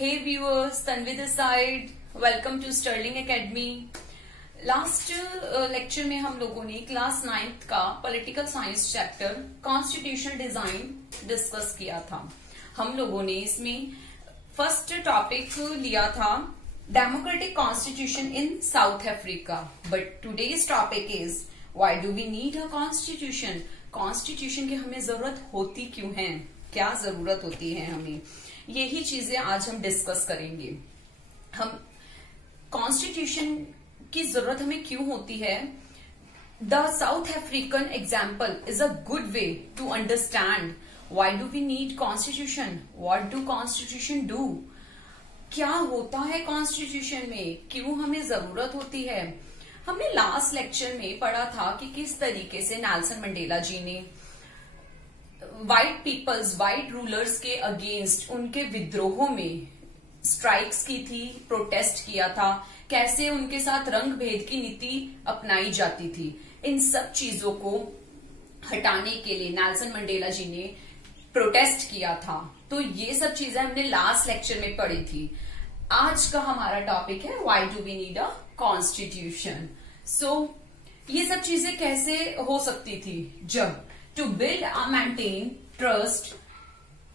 Hey viewers, Tanvi this side. Welcome to Sterling Academy. Last lecture में हम लोगों ने क्लास 9th का political science chapter constitutional design discuss किया था। हम लोगों ने इसमें फर्स्ट टॉपिक लिया था democratic constitution in South Africa. But today's topic is why do we need a constitution. Constitution की हमें जरूरत होती क्यों है, क्या जरूरत होती है हमें, यही चीजें आज हम डिस्कस करेंगे। हम कॉन्स्टिट्यूशन की जरूरत हमें क्यों होती है। The South African example is a good way to understand why do we need constitution, what do constitution do, क्या होता है कॉन्स्टिट्यूशन में, क्यों हमें जरूरत होती है। हमने लास्ट लेक्चर में पढ़ा था कि किस तरीके से नेल्सन मंडेला जी ने व्हाइट रूलर्स के अगेंस्ट उनके विद्रोहों में स्ट्राइक्स की थी, प्रोटेस्ट किया था, कैसे उनके साथ रंग भेद की नीति अपनाई जाती थी। इन सब चीजों को हटाने के लिए नेल्सन मंडेला जी ने प्रोटेस्ट किया था। तो ये सब चीजें हमने लास्ट लेक्चर में पढ़ी थी। आज का हमारा टॉपिक है why do we need a constitution. So ये सब चीजें कैसे हो सकती थी, जब to build and maintain trust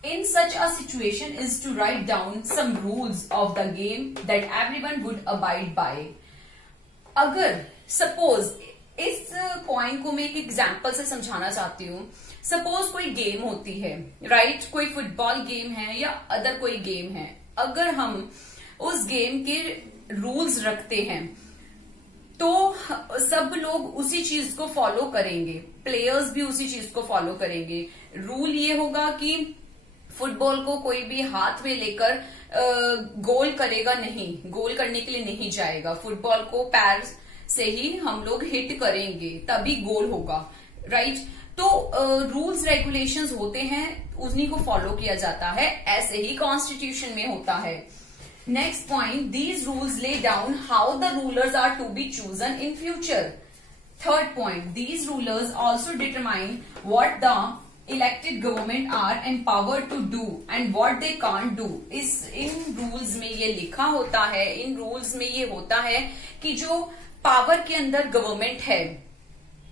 in such a situation is to write down some rules of the game that everyone would abide by. अगर सपोज इस पॉइंट को मैं एक एग्जाम्पल से समझाना चाहती हूँ। सपोज कोई गेम होती है, राइट, कोई फुटबॉल गेम है या अदर कोई गेम है। अगर हम उस गेम के रूल्स रखते हैं तो सब लोग उसी चीज को फॉलो करेंगे, प्लेयर्स भी उसी चीज को फॉलो करेंगे। रूल ये होगा कि फुटबॉल को कोई भी हाथ में लेकर गोल करेगा नहीं, गोल करने के लिए नहीं जाएगा। फुटबॉल को पैर से ही हम लोग हिट करेंगे तभी गोल होगा, राइट। तो रूल्स रेगुलेशंस होते हैं, उन्हीं को फॉलो किया जाता है। ऐसे ही कॉन्स्टिट्यूशन में होता है। Next point, these rules lay down how the rulers are to be chosen in future. Third point, these rulers also determine what the elected government are empowered to do and what they can't do. इन rules में ये लिखा होता है, इन rules में ये होता है कि जो पावर के अंदर गवर्नमेंट है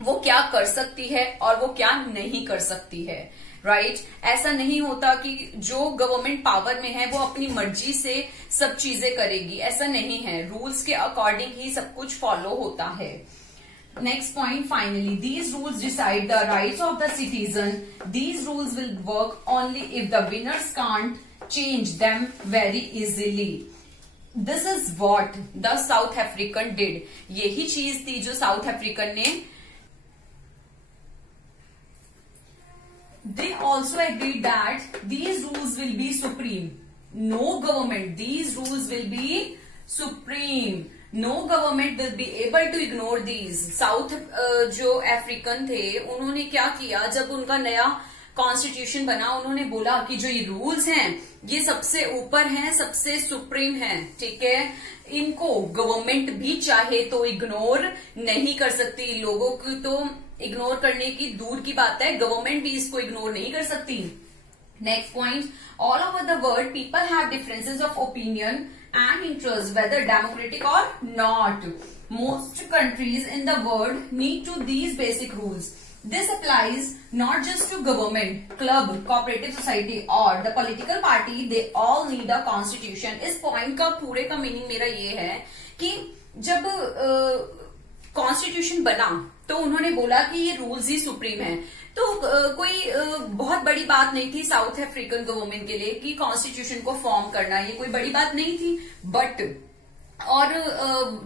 वो क्या कर सकती है और वो क्या नहीं कर सकती है, राइट। ऐसा नहीं होता कि जो गवर्नमेंट पावर में है वो अपनी मर्जी से सब चीजें करेगी, ऐसा नहीं है। रूल्स के अकॉर्डिंग ही सब कुछ फॉलो होता है। Next point, finally, these rules decide the rights of the citizen. These rules will work only if the winners can't change them very easily. This is what the South African did. यही चीज थी जो south African ने। They also agreed that these rules will be supreme. No government. These rules will be supreme. No government will be able to ignore these. South जो African थे उन्होंने क्या किया, जब उनका नया कॉन्स्टिट्यूशन बना उन्होंने बोला कि जो ये रूल्स हैं ये सबसे ऊपर हैं, सबसे सुप्रीम हैं, ठीक है। इनको गवर्नमेंट भी चाहे तो इग्नोर नहीं कर सकती। लोगों को तो इग्नोर करने की दूर की बात है, गवर्नमेंट भी इसको इग्नोर नहीं कर सकती। Next point, all over the world people have differences of opinion and interest, whether democratic or not. Most countries in the world need to these basic rules. This applies not just to government, club, cooperative society or the political party. They all need a constitution. इस point का पूरे का meaning मेरा ये है कि जब constitution बना तो उन्होंने बोला कि ये रूल्स ही सुप्रीम है। तो कोई बहुत बड़ी बात नहीं थी साउथ अफ्रीकन गवर्नमेंट के लिए कि कॉन्स्टिट्यूशन को फॉर्म करना, ये कोई बड़ी बात नहीं थी। बट और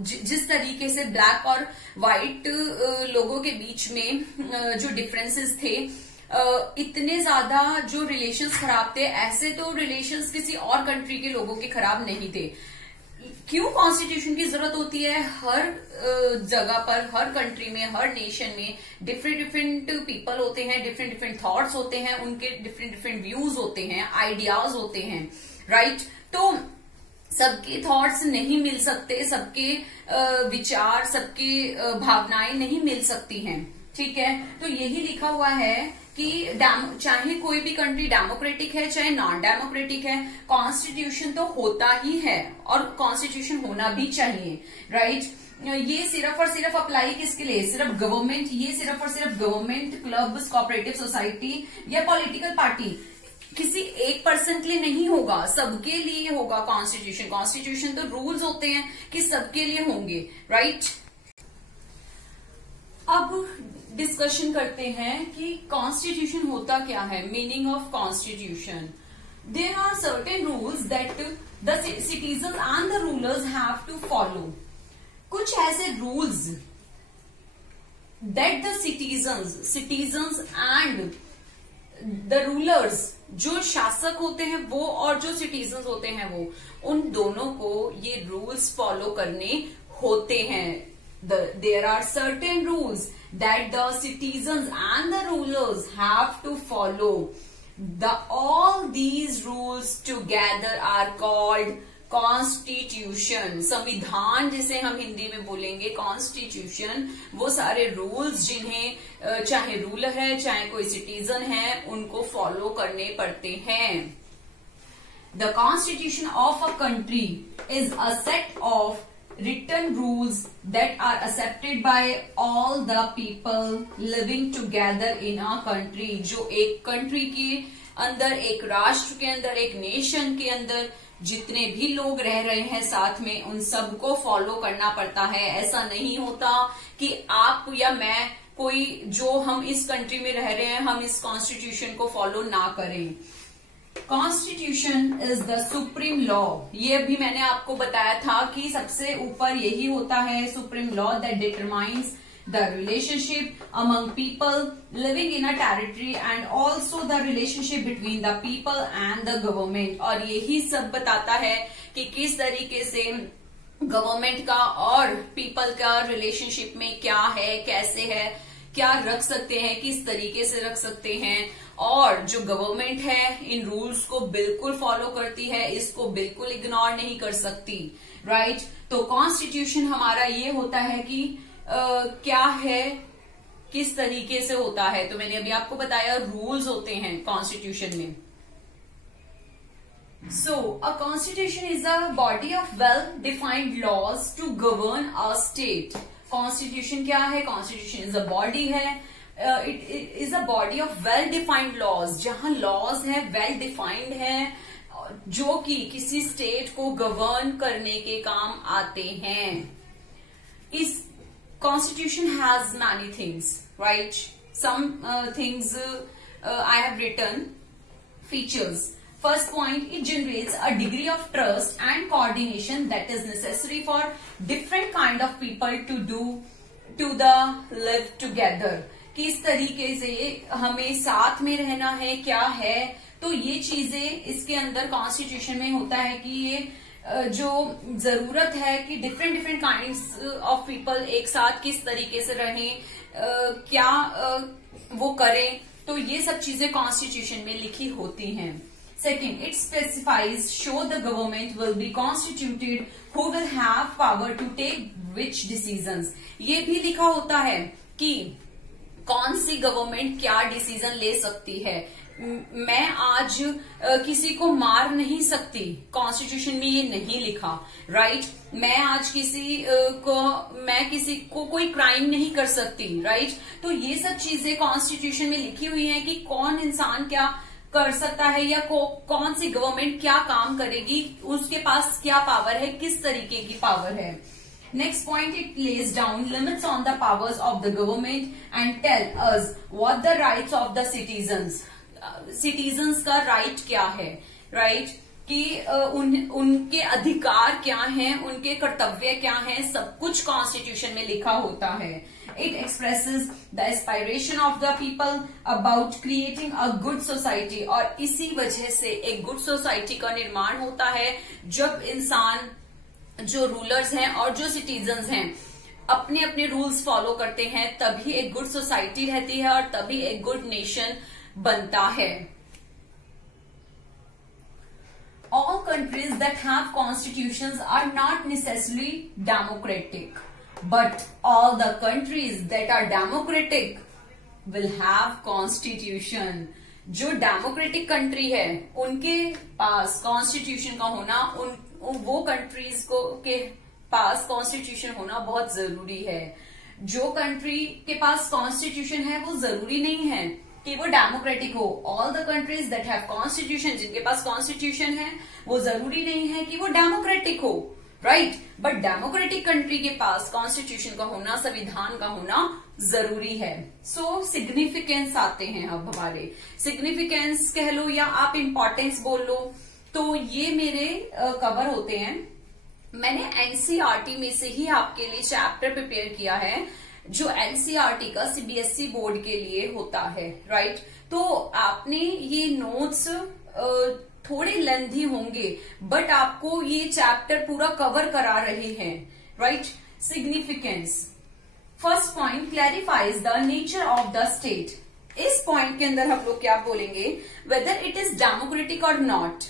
जिस तरीके से ब्लैक और व्हाइट लोगों के बीच में जो डिफरेंसेस थे, इतने ज्यादा जो रिलेशंस खराब थे, ऐसे तो रिलेशंस किसी और कंट्री के लोगों के खराब नहीं थे। क्यों कॉन्स्टिट्यूशन की जरूरत होती है? हर जगह पर, हर कंट्री में, हर नेशन में डिफरेंट पीपल होते हैं, डिफरेंट थॉट्स होते हैं, उनके डिफरेंट व्यूज होते हैं, आइडियाज होते हैं, राइट। तो सबके थॉट्स नहीं मिल सकते, सबके विचार, सबके भावनाएं नहीं मिल सकती हैं, ठीक है। तो यही लिखा हुआ है कि चाहे कोई भी कंट्री डेमोक्रेटिक है चाहे नॉन डेमोक्रेटिक है, कॉन्स्टिट्यूशन तो होता ही है और कॉन्स्टिट्यूशन होना भी चाहिए, राइट। ये सिर्फ और सिर्फ अप्लाई किसके लिए, सिर्फ गवर्नमेंट, ये सिर्फ और सिर्फ गवर्नमेंट, क्लब्स, कोऑपरेटिव सोसाइटी या पॉलिटिकल पार्टी, किसी एक पर्सन के लिए नहीं होगा, सबके लिए होगा कॉन्स्टिट्यूशन। कॉन्स्टिट्यूशन तो रूल्स होते हैं कि सबके लिए होंगे, राइट। अब डिस्कशन करते हैं कि कॉन्स्टिट्यूशन होता क्या है, meaning of constitution. There are certain rules that the citizen and the rulers have to follow. कुछ ऐसे rules that the citizens and the rulers, जो शासक होते हैं वो और जो सिटीजन्स होते हैं वो, उन दोनों को ये रूल्स फॉलो करने होते हैं। There are certain rules that the citizens and the rulers have to follow. All these rules together are called constitution. संविधान जिसे हम हिंदी में बोलेंगे कॉन्स्टिट्यूशन, वो सारे रूल्स जिन्हें चाहे रूलर है चाहे कोई सिटीजन है उनको फॉलो करने पड़ते हैं। The constitution of a country is a set of written rules that are accepted by all the people living together in a country। जो एक कंट्री के अंदर, एक राष्ट्र के अंदर, एक नेशन के अंदर जितने भी लोग रह रहे हैं साथ में, उन सबको फॉलो करना पड़ता है। ऐसा नहीं होता कि आप या मैं, कोई जो हम इस कंट्री में रह रहे हैं, हम इस कॉन्स्टिट्यूशन को फॉलो ना करें। Constitution is the supreme law. ये भी मैंने आपको बताया था कि सबसे ऊपर यही होता है, supreme law that determines the relationship among people living in a territory and also the relationship between the people and the government। और यही सब बताता है कि किस तरीके से गवर्नमेंट का और पीपल का रिलेशनशिप में क्या है, कैसे है, क्या रख सकते हैं, किस तरीके से रख सकते हैं। और जो गवर्नमेंट है इन रूल्स को बिल्कुल फॉलो करती है, इसको बिल्कुल इग्नोर नहीं कर सकती, राइट। तो कॉन्स्टिट्यूशन हमारा ये होता है कि क्या है, किस तरीके से होता है। तो मैंने अभी आपको बताया रूल्स होते हैं कॉन्स्टिट्यूशन में। So a constitution is a body of well defined laws to govern a state. Constitution क्या है, कॉन्स्टिट्यूशन इज अ बॉडी है, it is a body of well defined laws, जहां लॉज है वेल डिफाइंड है, जो कि किसी स्टेट को गवर्न करने के काम आते हैं। इस Constitution has many things, right? Some things I have written. Features. First point, it generates a degree of trust and coordination that is necessary for different kind of people to live together. किस तरीके से हमें साथ में रहना है, क्या है, तो ये चीजें इसके अंदर कॉन्स्टिट्यूशन में होता है कि ये जो जरूरत है कि डिफरेंट काइंड्स ऑफ पीपल एक साथ किस तरीके से रहें, क्या वो करें, तो ये सब चीजें कॉन्स्टिट्यूशन में लिखी होती हैं। Second, it specifies show the government will be constituted who will have power to take which decisions. ये भी लिखा होता है कि कौन सी गवर्नमेंट क्या डिसीजन ले सकती है। मैं आज किसी को मार नहीं सकती, कॉन्स्टिट्यूशन में ये नहीं लिखा, राइट। मैं आज किसी को कोई क्राइम नहीं कर सकती, राइट। तो ये सब चीजें कॉन्स्टिट्यूशन में लिखी हुई हैं कि कौन इंसान क्या कर सकता है या कौन सी गवर्नमेंट क्या काम करेगी, उसके पास क्या पावर है, किस तरीके की पावर है। Next point, it lays down limits on the powers of the government and tell us what the rights of the citizens का राइट क्या है, राइट, कि उनके अधिकार क्या हैं, उनके कर्तव्य क्या हैं, सब कुछ कॉन्स्टिट्यूशन में लिखा होता है। It expresses the aspiration of the people about creating a good society. और इसी वजह से एक गुड सोसाइटी का निर्माण होता है जब इंसान, जो रूलर्स हैं और जो सिटीजन्स हैं, अपने अपने रूल्स फॉलो करते हैं, तभी एक गुड सोसाइटी रहती है और तभी एक गुड नेशन बनता है। All countries that have constitutions are not necessarily democratic, but all the countries that are democratic will have constitution. जो डेमोक्रेटिक कंट्री है उनके पास कॉन्स्टिट्यूशन का होना, वो कंट्रीज को के पास कॉन्स्टिट्यूशन होना बहुत जरूरी है। जो कंट्री के पास कॉन्स्टिट्यूशन है वो जरूरी नहीं है कि वो डेमोक्रेटिक हो। All the countries that have constitution, जिनके पास कॉन्स्टिट्यूशन है, वो जरूरी नहीं है कि वो डेमोक्रेटिक हो, राइट। बट डेमोक्रेटिक कंट्री के पास कॉन्स्टिट्यूशन का होना, संविधान का होना जरूरी है। सो सिग्निफिकेंस आते हैं अब हमारे, सिग्निफिकेंस कह लो या आप इंपॉर्टेंस बोल लो। तो ये मेरे कवर होते हैं। मैंने एनसीईआरटी में से ही आपके लिए चैप्टर प्रिपेयर किया है, जो एनसीईआरटी का सीबीएसई बोर्ड के लिए होता है, राइट। तो आपने ये नोट्स थोड़े लेंथी होंगे, बट आपको ये चैप्टर पूरा कवर करा रहे हैं, right. Significance, first point, clarifies the nature of the state. इस पॉइंट के अंदर हम लोग क्या बोलेंगे, वेदर इट इज डेमोक्रेटिक और नॉट,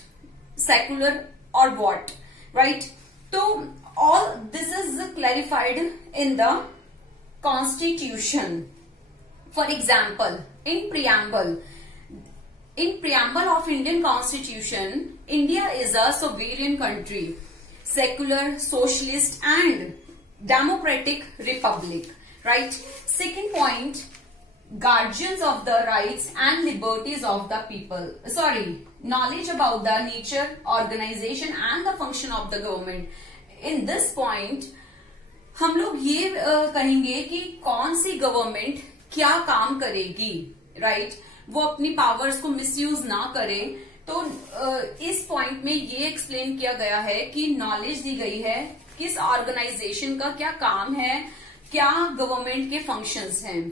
सेकुलर और व्हाट, राइट। तो all this is clarified in the constitution. For example, in preamble of Indian Constitution, India is a sovereign country, secular, socialist and democratic republic, right. Second point, guardians of the rights and liberties of the people, knowledge about the nature, organization and the function of the government. In this point हम लोग ये कहेंगे कि कौन सी government क्या काम करेगी, right. वो अपनी पावर्स को मिसयूज ना करे। तो इस पॉइंट में ये एक्सप्लेन किया गया है कि नॉलेज दी गई है किस ऑर्गेनाइजेशन का क्या काम है, क्या गवर्नमेंट के फंक्शंस हैं।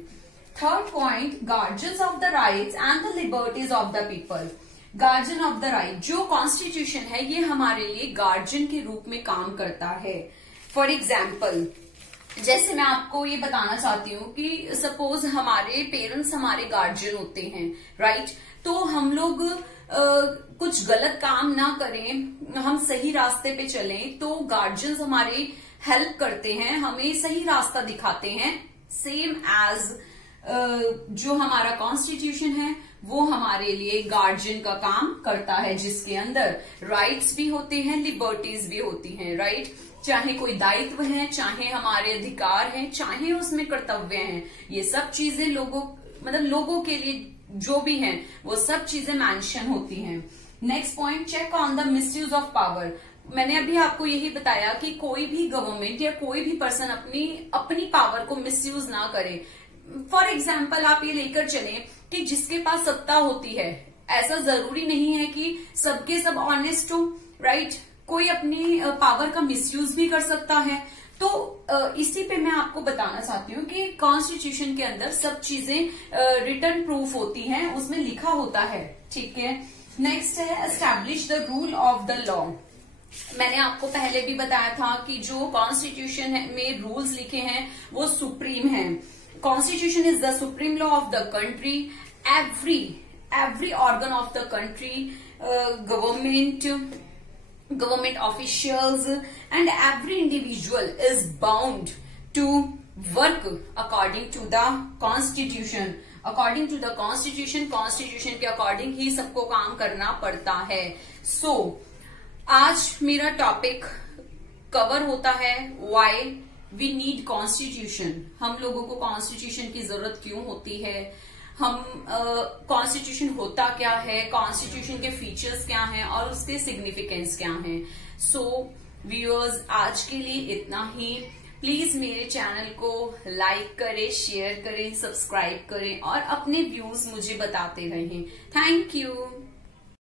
Third point, guardians of the rights and the liberties of the people. Guardian of the right, जो कॉन्स्टिट्यूशन है ये हमारे लिए गार्जियन के रूप में काम करता है। फॉर एग्जाम्पल, जैसे मैं आपको ये बताना चाहती हूँ कि सपोज हमारे पेरेंट्स हमारे गार्जियन होते हैं, राइट। तो हम लोग कुछ गलत काम ना करें, हम सही रास्ते पे चलें, तो गार्जियंस हमारी हेल्प करते हैं, हमें सही रास्ता दिखाते हैं। सेम एज जो हमारा कॉन्स्टिट्यूशन है वो हमारे लिए गार्जियन का काम करता है, जिसके अंदर राइट्स भी होते हैं, लिबर्टीज भी होती हैं, राइट। चाहे कोई दायित्व है, चाहे हमारे अधिकार हैं, चाहे उसमें कर्तव्य हैं, ये सब चीजें लोगों के लिए जो भी हैं वो सब चीजें मेंशन होती हैं। Next point, check on the misuse of power. मैंने अभी आपको यही बताया कि कोई भी गवर्नमेंट या कोई भी पर्सन अपनी पावर को मिसयूज ना करे। फॉर एग्जाम्पल, आप ये लेकर चलें कि जिसके पास सत्ता होती है, ऐसा जरूरी नहीं है कि सबके सब ऑनेस्ट हो, राइट। कोई अपनी पावर का मिसयूज भी कर सकता है। तो इसी पे मैं आपको बताना चाहती हूँ कि कॉन्स्टिट्यूशन के अंदर सब चीजें रिटन प्रूफ होती हैं, उसमें लिखा होता है, ठीक है। नेक्स्ट है, establish the rule of the law. मैंने आपको पहले भी बताया था कि जो कॉन्स्टिट्यूशन में रूल्स लिखे हैं वो सुप्रीम हैं। Constitution is the supreme law of the country. Every organ of the country, government officials and every individual is bound to work according to the constitution. According to the constitution के according ही सबको काम करना पड़ता है। So, आज मेरा topic cover होता है why we need constitution। हम लोगों को कॉन्स्टिट्यूशन की जरूरत क्यों होती है, हम कॉन्स्टिट्यूशन होता क्या है, कॉन्स्टिट्यूशन के फीचर्स क्या हैं और उसके सिग्निफिकेंस क्या हैं। सो व्यूअर्स, आज के लिए इतना ही। प्लीज मेरे चैनल को लाइक करें, शेयर करें, सब्सक्राइब करें और अपने व्यूज मुझे बताते रहें। Thank you.